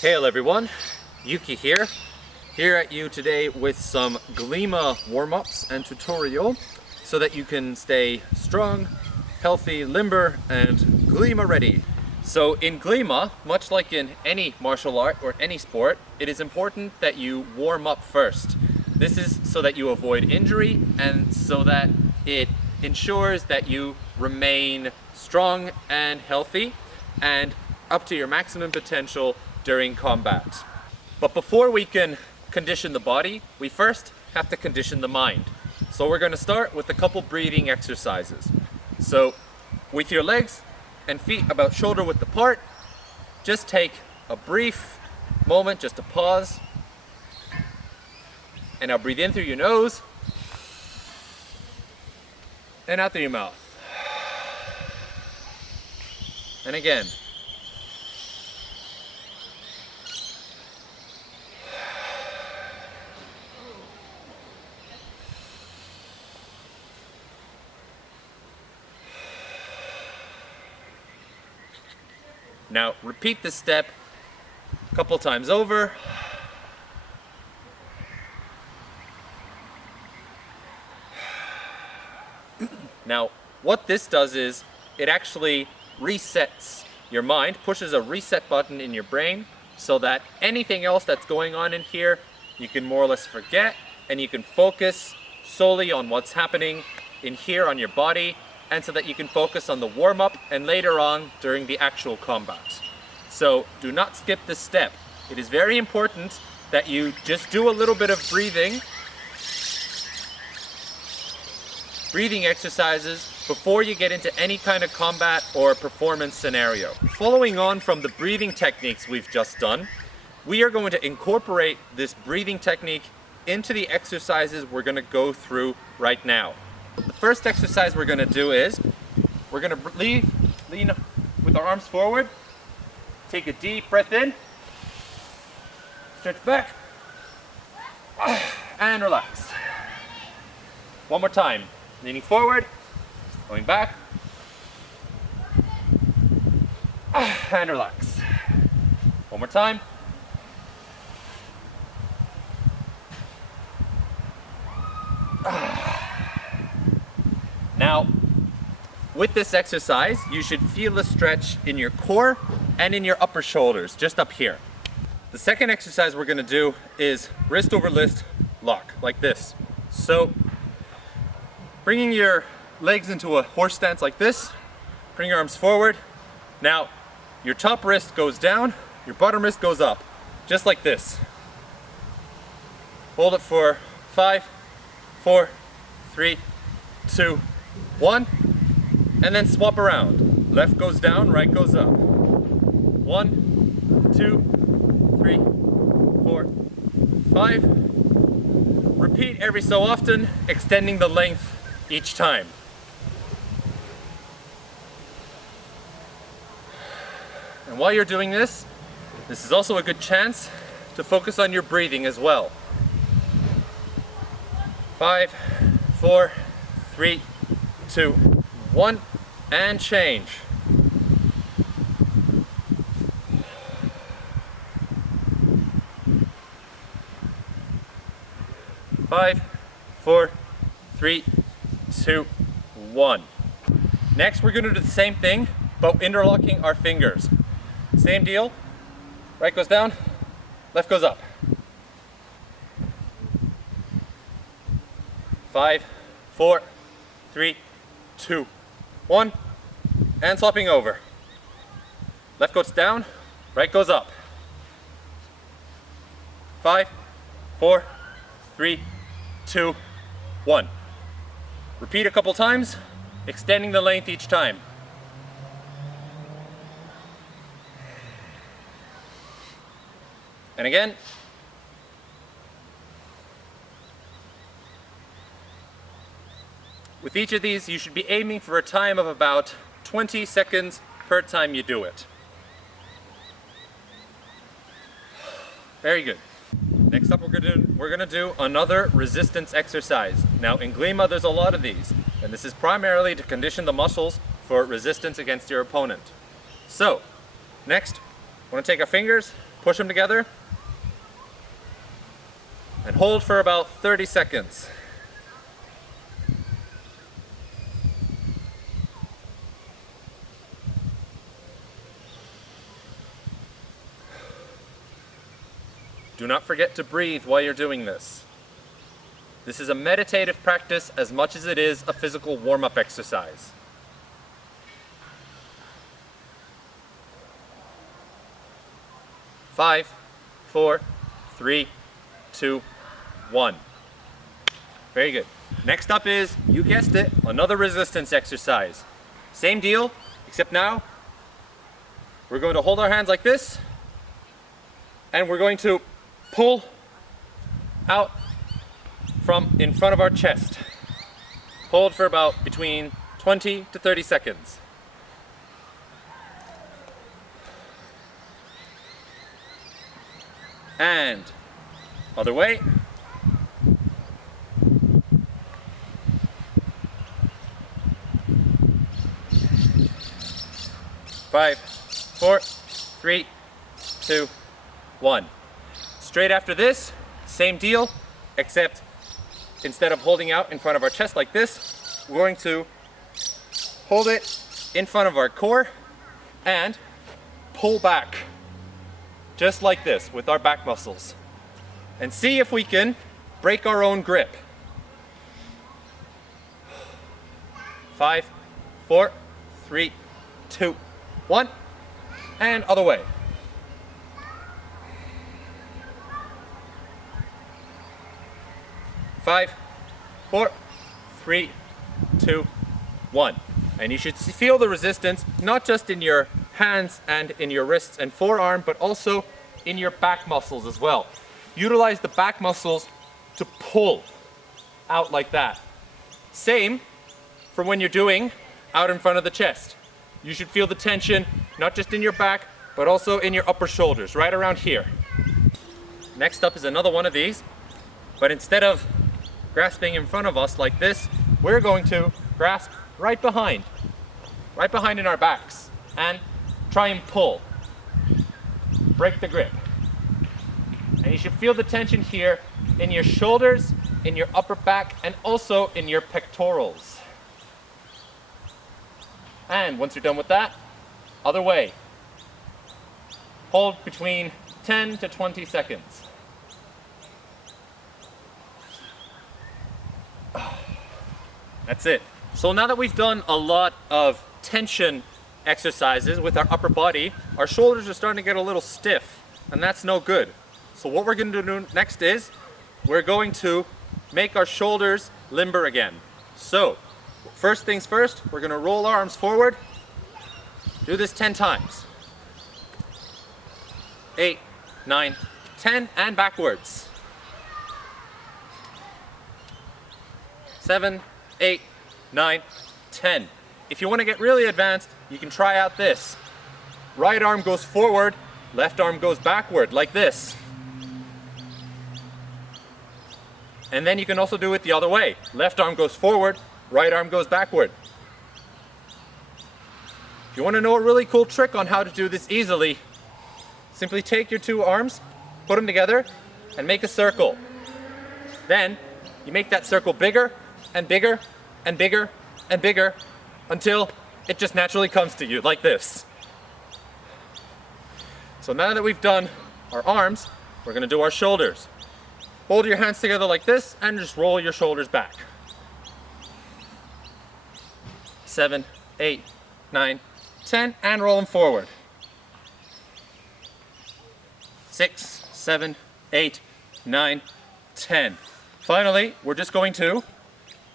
Hail everyone, Yuki here at you today with some Glima warm-ups and tutorial so that you can stay strong, healthy, limber, and Glima ready. So in Glima, much like in any martial art or any sport, it is important that you warm up first. This is so that you avoid injury and so that it ensures that you remain strong and healthy and up to your maximum potential during combat. But before we can condition the body, we first have to condition the mind. So we're going to start with a couple breathing exercises. So with your legs and feet about shoulder width apart, just take a brief moment just to pause. And now breathe in through your nose and out through your mouth. And again. Now repeat this step a couple times over. Now what this does is it actually resets your mind, pushes a reset button in your brain so that anything else that's going on in here you can more or less forget and you can focus solely on what's happening in here on your body, and so that you can focus on the warm-up and later on during the actual combat. So do not skip this step. It is very important that you just do a little bit of breathing exercises before you get into any kind of combat or performance scenario. Following on from the breathing techniques we've just done, we are going to incorporate this breathing technique into the exercises we're going to go through right now. The first exercise we're going to do is we're going to lean with our arms forward, take a deep breath in, stretch back, and relax. One more time, leaning forward, going back, and relax. One more time. Now, with this exercise, you should feel a stretch in your core and in your upper shoulders, just up here. The second exercise we're going to do is wrist over wrist lock, like this. So, bringing your legs into a horse stance like this, bring your arms forward. Now, your top wrist goes down, your bottom wrist goes up, just like this. Hold it for 5, 4, 3, 2, 1, and then swap around. Left goes down, right goes up. 1, 2, 3, 4, 5. Repeat every so often, extending the length each time. And while you're doing this, this is also a good chance to focus on your breathing as well. 5, 4, 3, 2, 1, and change. Five, 4, 3, 2, 1. Next, we're going to do the same thing, but interlocking our fingers. Same deal. Right goes down, left goes up. 5, 4, 3, 2, 1, and swapping over. Left goes down, right goes up. 5, 4, 3, 2, 1. Repeat a couple times, extending the length each time. And again. With each of these, you should be aiming for a time of about 20 seconds per time you do it. Very good. Next up, we're gonna do another resistance exercise. Now in Glima, there's a lot of these, and this is primarily to condition the muscles for resistance against your opponent. So, next, Want to take our fingers, push them together, and hold for about 30 seconds. Do not forget to breathe while you're doing this. This is a meditative practice as much as it is a physical warm-up exercise. Five, 4, 3, 2, 1. Very good. Next up is, you guessed it, another resistance exercise. Same deal, except now we're going to hold our hands like this, and we're going to pull out from in front of our chest. Hold for about between 20 to 30 seconds. And other way. Five, 4, 3, 2, 1. Straight after this, same deal, except instead of holding out in front of our chest like this, we're going to hold it in front of our core and pull back, just like this with our back muscles. And see if we can break our own grip. 5, 4, 3, 2, 1, and other way. 5, 4, 3, 2, 1. And you should feel the resistance not just in your hands and in your wrists and forearm, but also in your back muscles as well. Utilize the back muscles to pull out like that. Same for when you're doing out in front of the chest. You should feel the tension not just in your back, but also in your upper shoulders, right around here. Next up is another one of these, but instead of grasping in front of us like this, we're going to grasp right behind in our backs, and try and pull. Break the grip. And you should feel the tension here in your shoulders, in your upper back, and also in your pectorals. And once you're done with that, other way. Hold between 10 to 20 seconds. That's it. So now that we've done a lot of tension exercises with our upper body, our shoulders are starting to get a little stiff, and that's no good. So what we're going to do next is we're going to make our shoulders limber again. So first things first, we're going to roll our arms forward. Do this 10 times. 8, 9, 10, and backwards. 7, 8, 9, 10. If you want to get really advanced, you can try out this. Right arm goes forward, left arm goes backward, like this. And then you can also do it the other way. Left arm goes forward, right arm goes backward. If you want to know a really cool trick on how to do this easily, simply take your two arms, put them together, and make a circle. Then you make that circle bigger and bigger and bigger and bigger until it just naturally comes to you like this. So now that we've done our arms, we're going to do our shoulders. Hold your hands together like this and just roll your shoulders back. 7, 8, 9, 10, and roll them forward. 6, 7, 8, 9, 10. Finally, we're just going to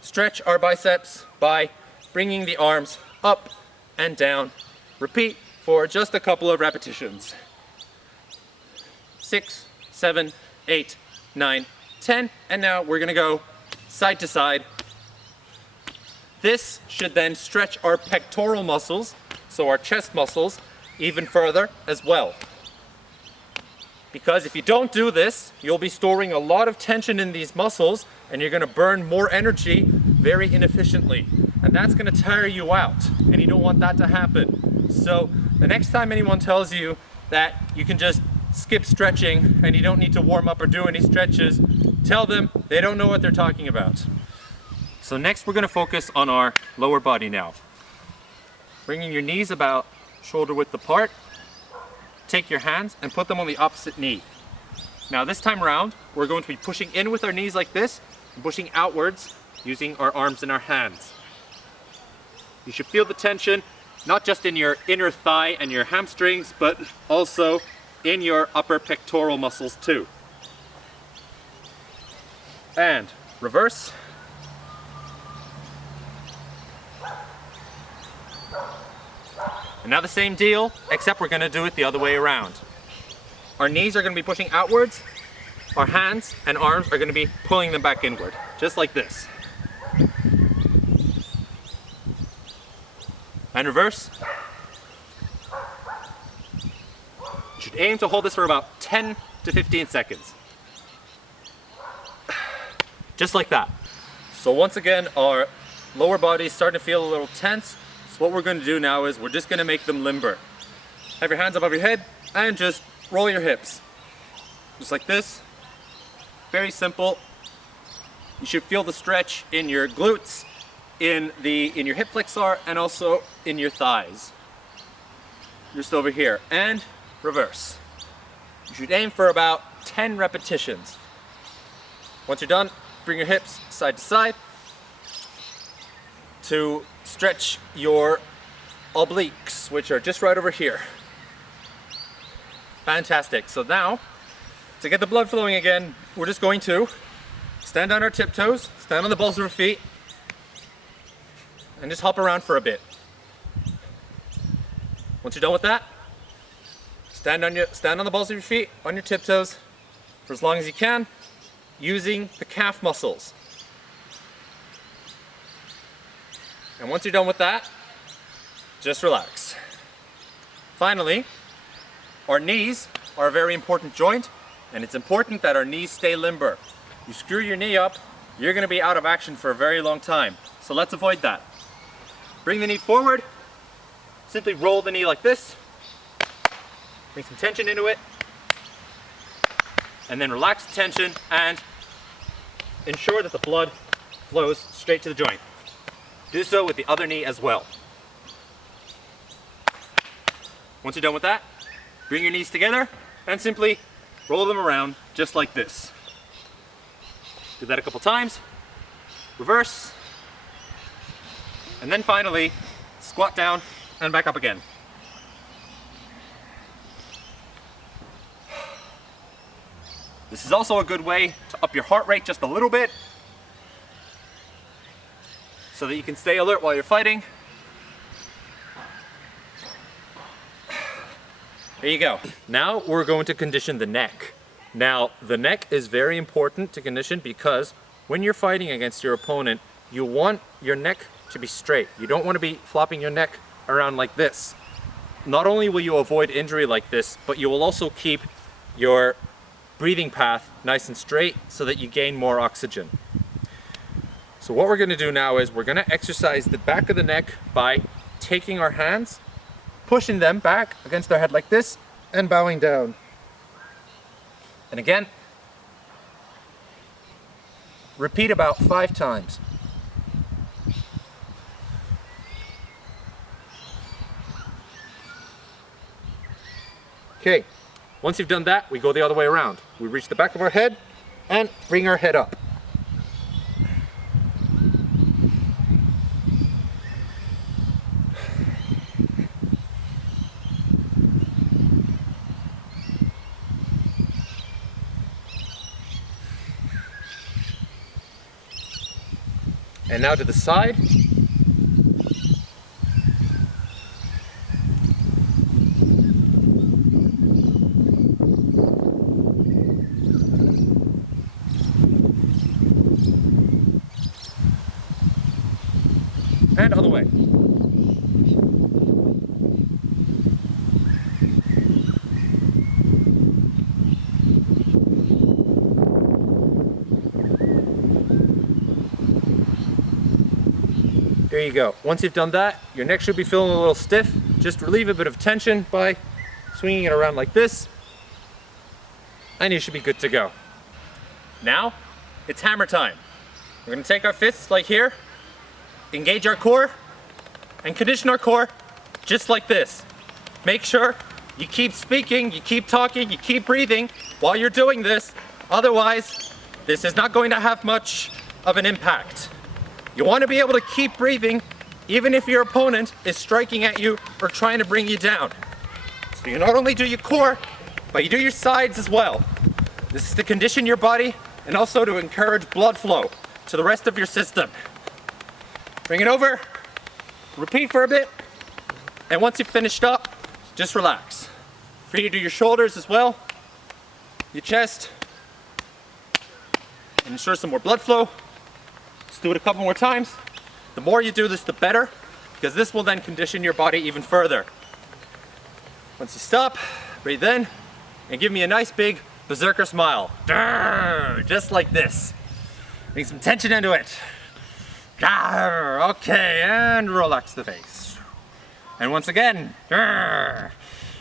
stretch our biceps by bringing the arms up and down. Repeat for just a couple of repetitions. 6, 7, 8, 9, 10, and now we're going to go side to side. This should then stretch our pectoral muscles, so our chest muscles, even further as well. Because if you don't do this, you'll be storing a lot of tension in these muscles and you're going to burn more energy very inefficiently. And that's going to tire you out, and you don't want that to happen. So the next time anyone tells you that you can just skip stretching and you don't need to warm up or do any stretches, tell them they don't know what they're talking about. So next we're going to focus on our lower body now. Bringing your knees about shoulder width apart, take your hands and put them on the opposite knee. Now this time around, we're going to be pushing in with our knees like this, and pushing outwards using our arms and our hands. You should feel the tension, not just in your inner thigh and your hamstrings, but also in your upper pectoral muscles too. And reverse. And now the same deal, except we're going to do it the other way around. Our knees are going to be pushing outwards, our hands and arms are going to be pulling them back inward, just like this. And reverse. You should aim to hold this for about 10 to 15 seconds. Just like that. So once again, our lower body is starting to feel a little tense. So what we're going to do now is we're just going to make them limber. Have your hands above your head and just roll your hips. Just like this. Very simple. You should feel the stretch in your glutes, in your hip flexor, and also in your thighs. Just over here. And reverse. You should aim for about 10 repetitions. Once you're done, bring your hips side to side to stretch your obliques, which are just right over here. Fantastic. So now, to get the blood flowing again, we're just going to stand on our tiptoes, stand on the balls of our feet, and just hop around for a bit. Once you're done with that, stand on the balls of your feet, on your tiptoes, for as long as you can, using the calf muscles. And once you're done with that, just relax. Finally, our knees are a very important joint, and it's important that our knees stay limber. You screw your knee up, you're going to be out of action for a very long time. So let's avoid that. Bring the knee forward, simply roll the knee like this, bring some tension into it, and then relax the tension and ensure that the blood flows straight to the joint. Do so with the other knee as well. Once you're done with that, bring your knees together and simply roll them around just like this. Do that a couple times, reverse, and then finally squat down and back up again. This is also a good way to up your heart rate just a little bit so that you can stay alert while you're fighting. There you go. Now we're going to condition the neck. Now, the neck is very important to condition because when you're fighting against your opponent, you want your neck to be straight. You don't want to be flopping your neck around like this. Not only will you avoid injury like this, but you will also keep your breathing path nice and straight so that you gain more oxygen. So what we're going to do now is we're going to exercise the back of the neck by taking our hands, pushing them back against our head like this, and bowing down. And again, repeat about 5 times. Okay, once you've done that, we go the other way around. We reach the back of our head and bring our head up. And now to the side. And other way. There you go. Once you've done that, your neck should be feeling a little stiff. Just relieve a bit of tension by swinging it around like this, and you should be good to go. Now, it's hammer time. We're gonna take our fists like here, engage our core, and condition our core just like this. Make sure you keep speaking, you keep talking, you keep breathing while you're doing this. Otherwise, this is not going to have much of an impact. You want to be able to keep breathing even if your opponent is striking at you or trying to bring you down. So you not only do your core, but you do your sides as well. This is to condition your body and also to encourage blood flow to the rest of your system. Bring it over, repeat for a bit, and once you've finished up, just relax. Free to do your shoulders as well, your chest, and ensure some more blood flow. Let's do it a couple more times. The more you do this, the better, because this will then condition your body even further. Once you stop, breathe in, and give me a nice big berserker smile. Just like this. Bring some tension into it. Okay, and relax the face. And once again,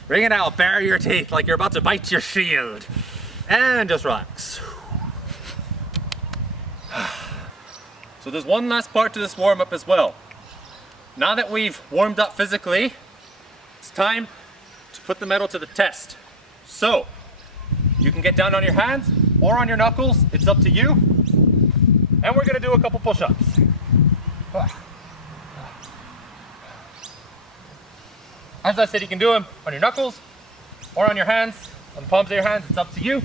bring it out, bare your teeth like you're about to bite your shield. And just relax. So there's one last part to this warm-up as well. Now that we've warmed up physically, it's time to put the metal to the test. So, you can get down on your hands or on your knuckles, it's up to you. And we're gonna do a couple push-ups. As I said, you can do them on your knuckles or on your hands, on the palms of your hands, it's up to you.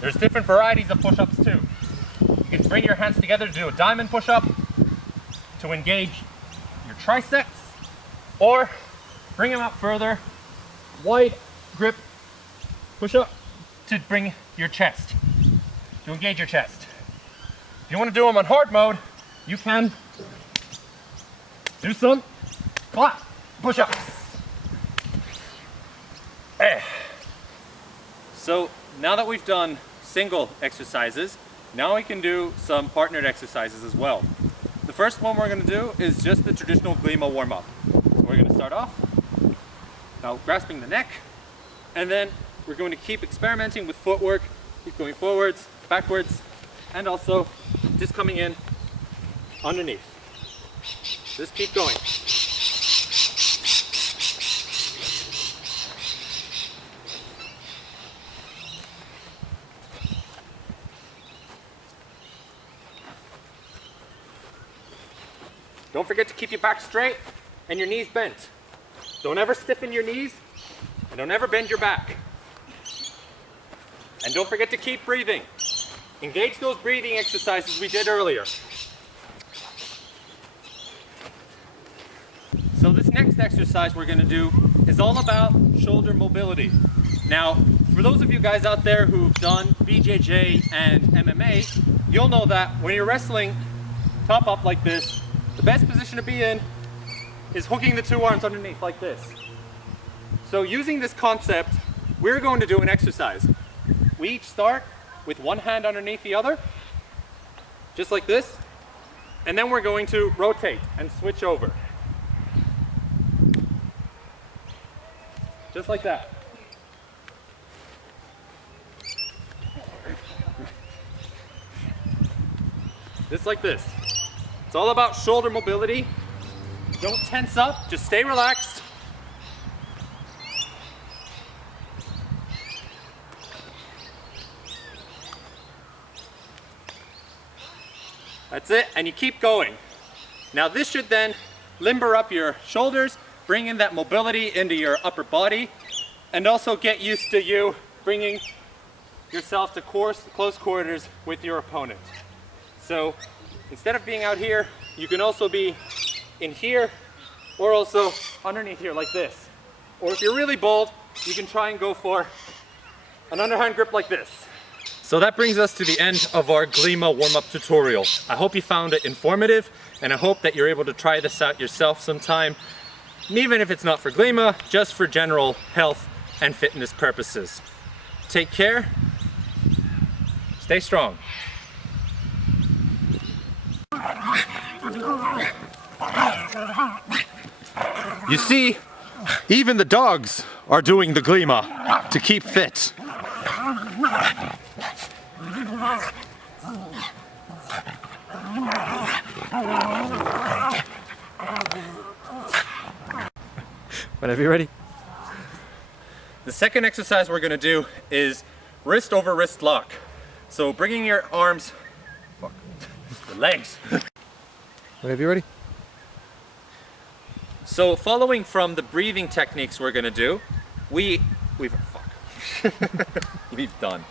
There's different varieties of push-ups too. You can bring your hands together to do a diamond push-up to engage your triceps, or bring them out further, wide grip push-up to bring your chest, to engage your chest. If you want to do them on hard mode, you can do some push-ups. So now that we've done single exercises, now we can do some partnered exercises as well. The first one we're going to do is just the traditional Glima warm-up. So we're going to start off now grasping the neck, and then we're going to keep experimenting with footwork, keep going forwards, backwards, and also just coming in underneath. Just keep going. Don't forget to keep your back straight and your knees bent. Don't ever stiffen your knees, and don't ever bend your back. And don't forget to keep breathing. Engage those breathing exercises we did earlier. So this next exercise we're going to do is all about shoulder mobility. Now, for those of you guys out there who've done BJJ and MMA, you'll know that when you're wrestling top up like this, the best position to be in is hooking the two arms underneath like this. So using this concept, we're going to do an exercise. We each start with one hand underneath the other, just like this, and then we're going to rotate and switch over. Just like that. Just like this. It's all about shoulder mobility. Don't tense up, just stay relaxed. That's it, and you keep going. Now this should then limber up your shoulders, bring in that mobility into your upper body, and also get used to you bringing yourself to close quarters with your opponent. So instead of being out here, you can also be in here or also underneath here like this. Or if you're really bold, you can try and go for an underhand grip like this. So that brings us to the end of our Glima warm-up tutorial. I hope you found it informative, and I hope that you're able to try this out yourself sometime, even if it's not for Glima, just for general health and fitness purposes. Take care, stay strong. You see, Even the dogs are doing the Glima to keep fit. Whenever you're ready. The second exercise we're going to do is wrist over wrist lock. So bringing your arms, your legs. Whenever you're ready. So following from the breathing techniques we're going to do, we've done.